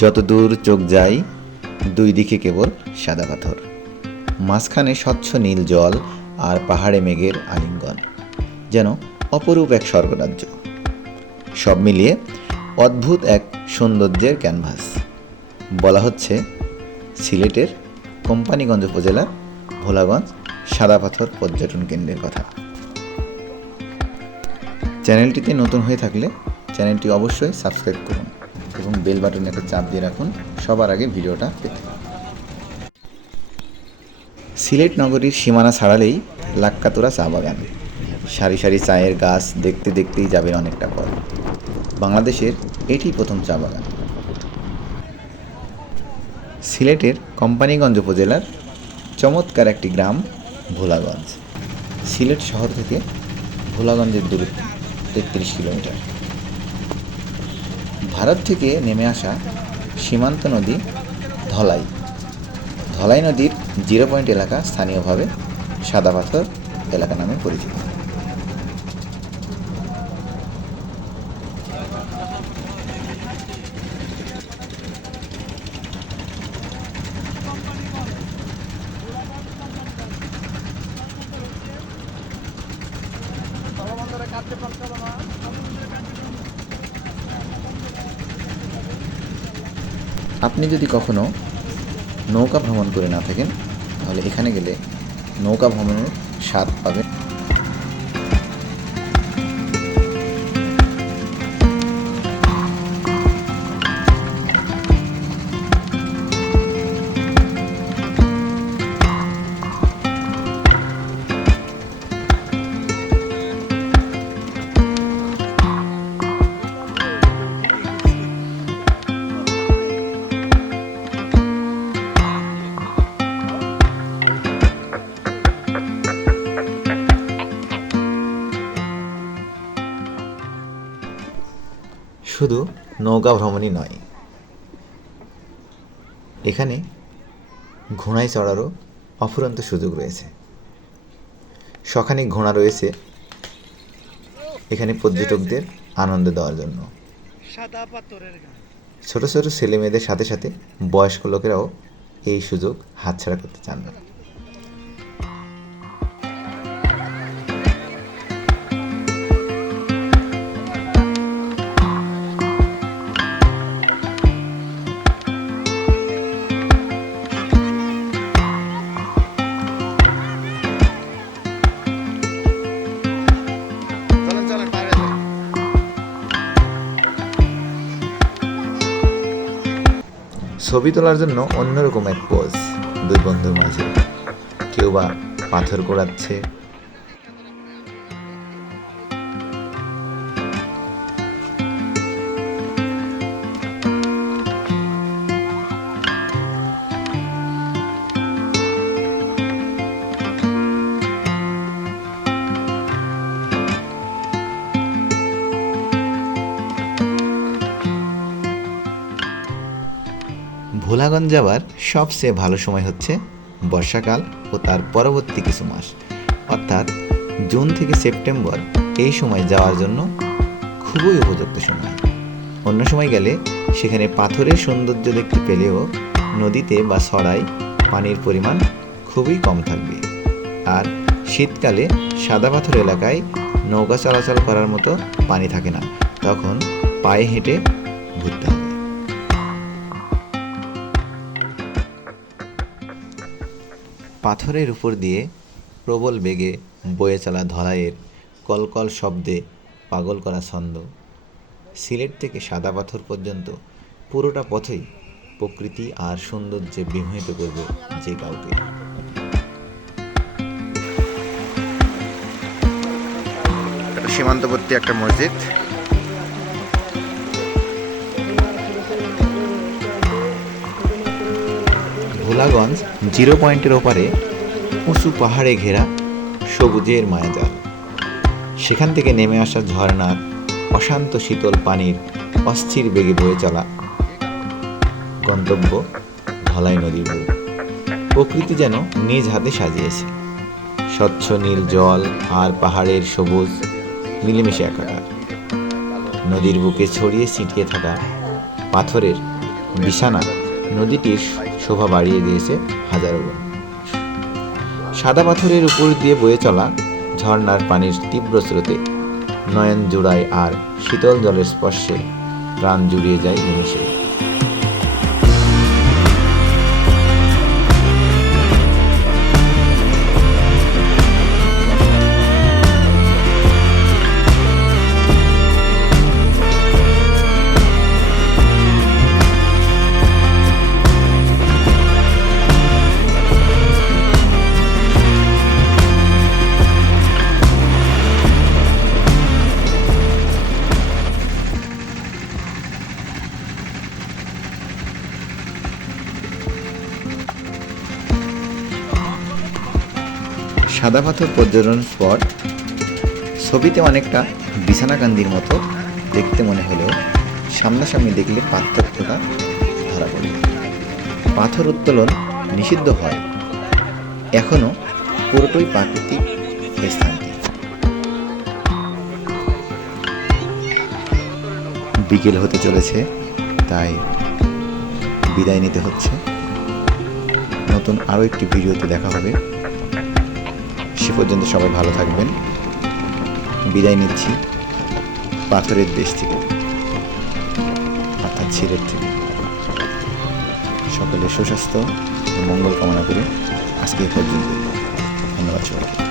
যত দূর চোখ যায় দুই দিকে কেবল সাদা পাথর, মাঝখানে স্বচ্ছ নীল জল আর পাহাড়ে মেঘের আলিঙ্গন, যেন অপরূপ এক স্বর্গরাজ্য। সব মিলিয়ে অদ্ভুত এক সৌন্দর্যের ক্যানভাস। বলা হচ্ছে সিলেটের কোম্পানীগঞ্জ উপজেলার ভোলাগঞ্জ সাদা পাথর পর্যটন কেন্দ্রের কথা। চ্যানেলটিতে নতুন হয়ে থাকলে চ্যানেলটি অবশ্যই সাবস্ক্রাইব করুন এবং বেল বাটনে একটা চাপ দিয়ে রাখুন সবার আগে ভিডিওটা পেতে। সিলেট নগরীর সীমানা ছাড়ালেই লাক্কাতুরা চা বাগান, সারি সারি চায়ের গাছ দেখতে দেখতেই যাবেন অনেকটা পর। বাংলাদেশের এটি প্রথম চা বাগান। সিলেটের কোম্পানীগঞ্জ উপজেলার চমৎকার একটি গ্রাম ভোলাগঞ্জ। সিলেট শহর থেকে ভোলাগঞ্জের দূরত্ব 33 কিলোমিটার। ভারত থেকে নেমে আসা সীমান্ত নদী ধলাই। ধলাই নদীর জিরো পয়েন্ট এলাকা স্থানীয়ভাবে সাদা পাথর এলাকা নামে পরিচিত। আপনি যদি কখনো নৌকা ভ্রমণ করে না থাকেন তাহলে এখানে গেলে নৌকা ভ্রমণের স্বাদ পাবেন। শুধু নৌকা ভ্রমণই নয়, এখানে ঘোড়ায় চড়ারও অফুরন্ত সুযোগ রয়েছে। শখানেক ঘোড়া রয়েছে এখানে পর্যটকদের আনন্দ দেওয়ার জন্য। ছোট ছোট ছেলে মেয়েদের সাথে সাথে বয়স্ক লোকেরাও এই সুযোগ হাতছাড়া করতে চান না। ছবি তোলার জন্য অন্যরকম এক পোজ দুই বন্ধুর মাঝে। কেউ বা পাথর কোড়াচ্ছে, ভোলাগঞ্জ যাওয়ার সবচেয়ে ভালো সময় হচ্ছে বর্ষাকাল ও তার পরবর্তী কিছু মাস, অর্থাৎ জুন থেকে সেপ্টেম্বর। এই সময় যাওয়ার জন্য খুবই উপযুক্ত সময়। অন্য সময় গেলে সেখানে পাথরের সৌন্দর্য দেখতে পেলেও নদীতে বা ছড়ায় পানির পরিমাণ খুবই কম থাকবে। আর শীতকালে সাদা পাথর এলাকায় নৌকা চলাচল করার মতো পানি থাকে না, তখন পায়ে হেঁটে ঘুরতে হবে। পাথরের উপর দিয়ে প্রবল বেগে বয়ে চলা ধলাইয়ের কলকল শব্দে পাগল করা ছন্দ। সিলেট থেকে সাদা পাথর পর্যন্ত পুরোটা পথেই প্রকৃতি আর সৌন্দর্যে বিমোহিত করবে যে কাউকে। সীমান্তবর্তী একটা মসজিদ। ভোলাগঞ্জ জিরো পয়েন্টের ওপারে উঁচু পাহাড়ে ঘেরা সবুজের মায়াজাল। সেখান থেকে নেমে আসা ঝর্ণার অশান্ত শীতল পানির অস্থির বেগে বয়ে চলা গন্তব্য ধলাই নদীর বুক। প্রকৃতি যেন নিজ হাতে সাজিয়েছে। স্বচ্ছ নীল জল আর পাহাড়ের সবুজ মিলেমিশে একাকার। নদীর বুকে ছড়িয়ে ছিটিয়ে থাকা পাথরের বিছানা নদীটির শোভা বাড়িয়ে দিয়েছে হাজারো গুণ। সাদা পাথরের উপর দিয়ে বয়ে চলা ঝর্ণার পানির তীব্র স্রোতে নয়ন জোড়ায় আর শীতল জলের স্পর্শে প্রাণ জুড়িয়ে যায় নিমেষে। সাদা পাথর পর্যটন স্পট ছবিতে অনেকটা বিছানাকান্দির মতো দেখতে মনে হলেও সামনাসামনি দেখলে পার্থক্যটা ধরা পড়ে। পাথর উত্তোলন নিষিদ্ধ হয় এখনও পুরোটাই প্রাকৃতিক এই স্থানটি। বিকেল হতে চলেছে, তাই বিদায় নিতে হচ্ছে। নতুন আরও একটি ভিডিওতে দেখা হবে। সে পর্যন্ত সবাই ভালো থাকবেন। বিদায় নিচ্ছি পাথরের দেশ থেকে, অর্থাৎ সিলেট থেকে। সকলের সুস্বাস্থ্য ও মঙ্গল কামনা করে আজকে এ পর্যন্ত। ধন্যবাদ সবাইকে।